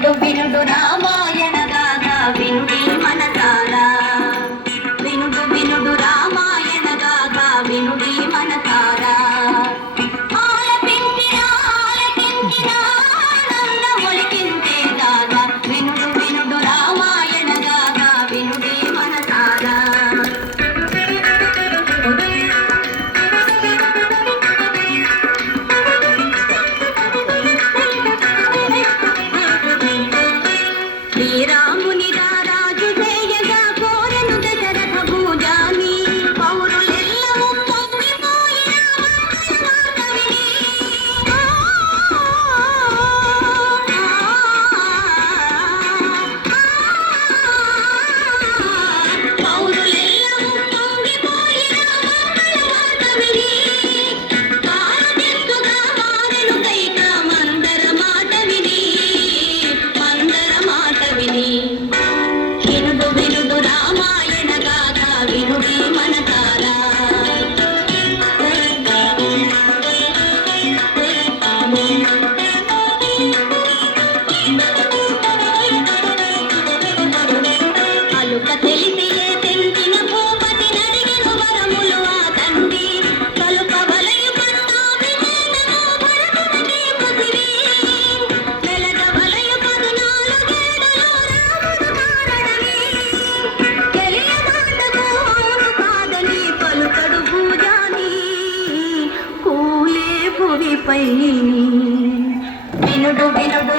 వినుడు వినుడు రామాయణ గాథ వినుడి మనసారా వినుడు వినుడు రామాయణ గాథ వినుడి మనసారా ఆలపించిన ఆలకించిన ఆనందమొలికించే గాథ వినుడు వినుడు రామాయణ గాథ వినుడి మనసారా శ్రీరాముని రాజు చేయగా కోరెను దశరథ భూజాని పౌరులెల్లము పొంగిపోయిన మంగళ మాట విని పౌరులెల్లము పొంగిపోయిన మంగళ మాట విని కాలదిత్తుగా మారెను కైక మందర మాట విని వినుడు వినుడు రామాయణ గాథ వినుడి మనసారా అలుక తెలిసియే తెంచిన భూపతి నడిగెను వరములు ఆ తండ్రి కలుక వలయు పట్టాభిషేకము భరతునికి ముసిరి నెలద వలయు 14 రాముడు మారడమే తెలియమాటకు అవును కాదని పలుకడు భూజాని కూలే భువిపై వినుడు వినుడు